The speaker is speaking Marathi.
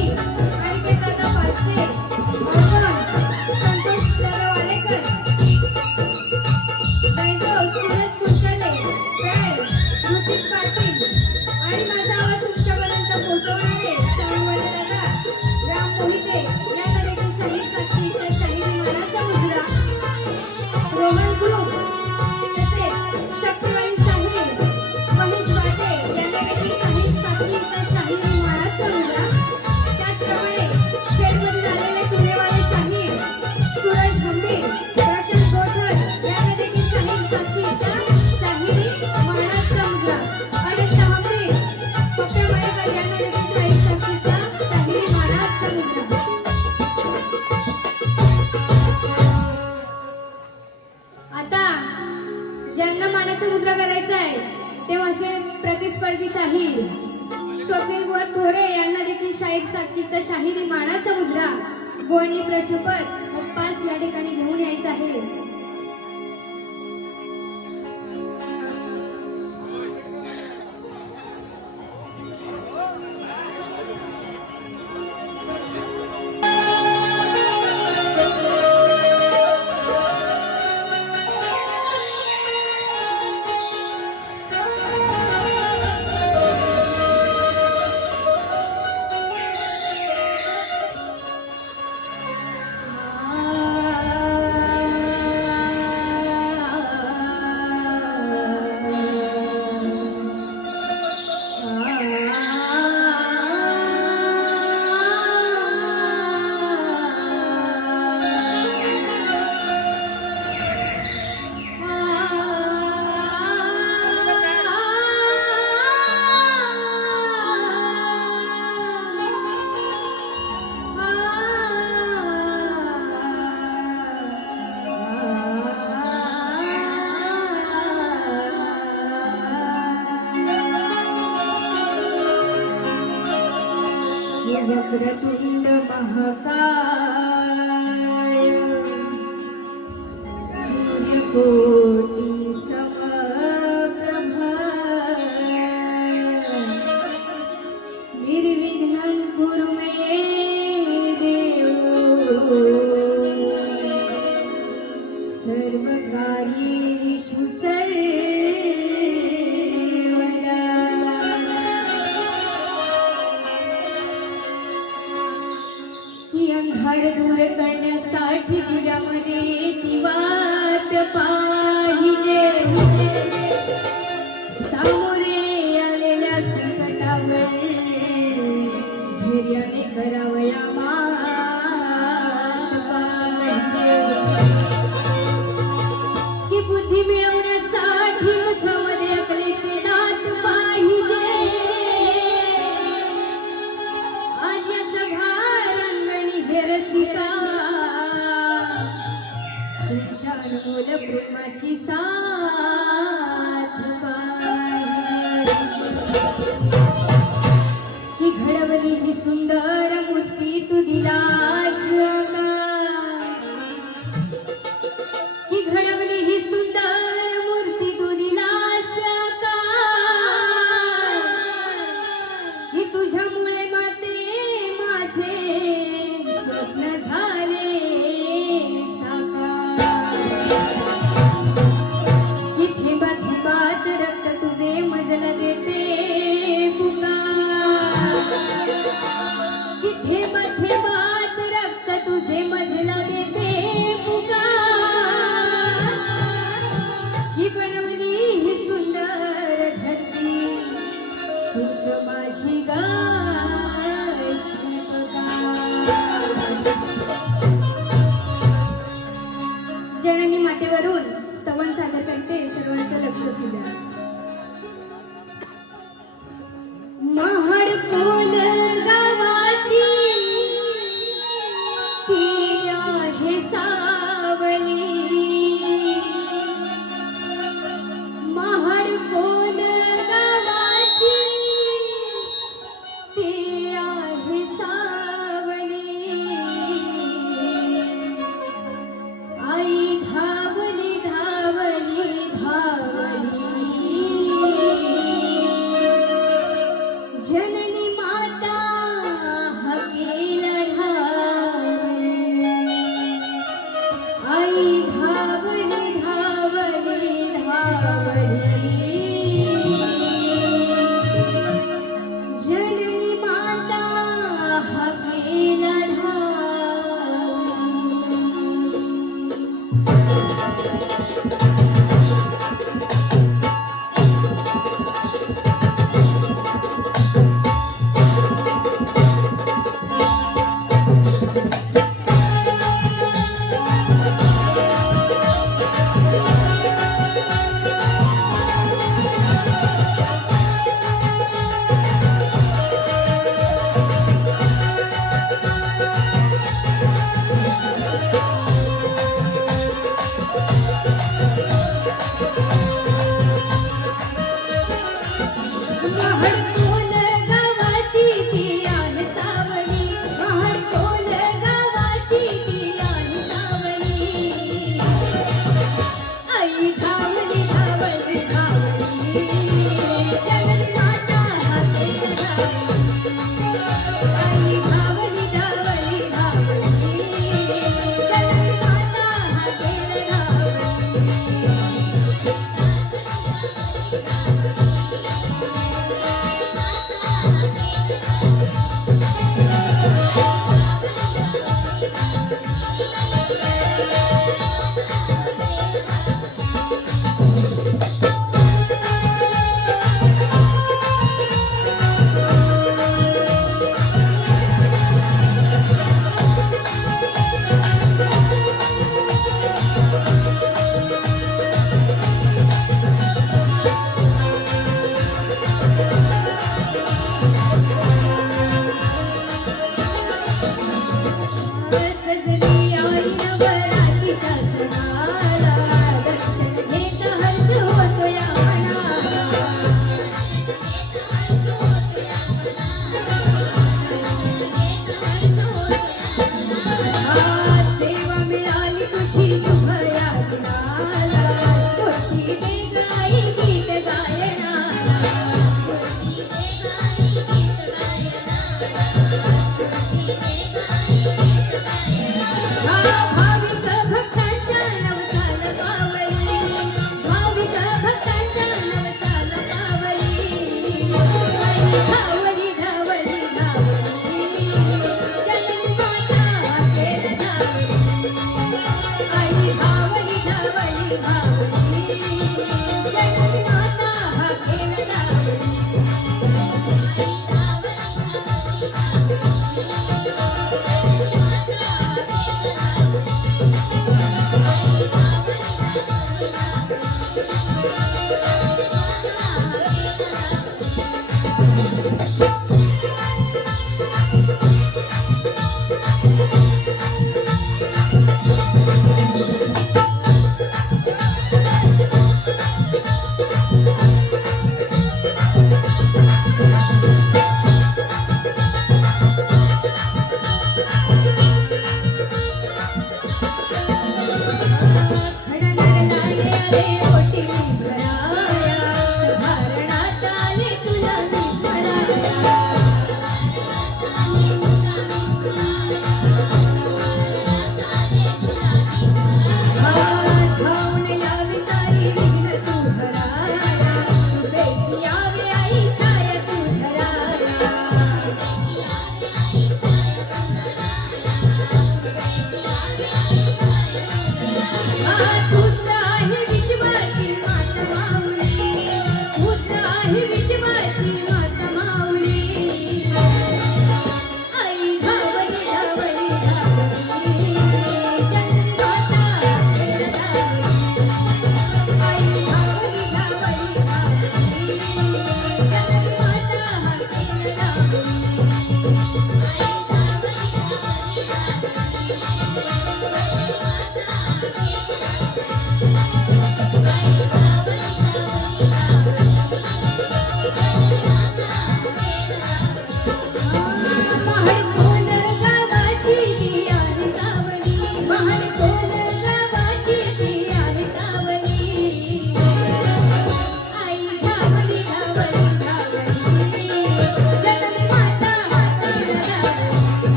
Thank you. साक्षीचा शाहिरी मानाचा मुद्रा. गोळणी प्रश्नपद अप्पास या ठिकाणी घेऊन यायचा आहे. वक्रतुण्डमहता વીર્યને કરાવયા हर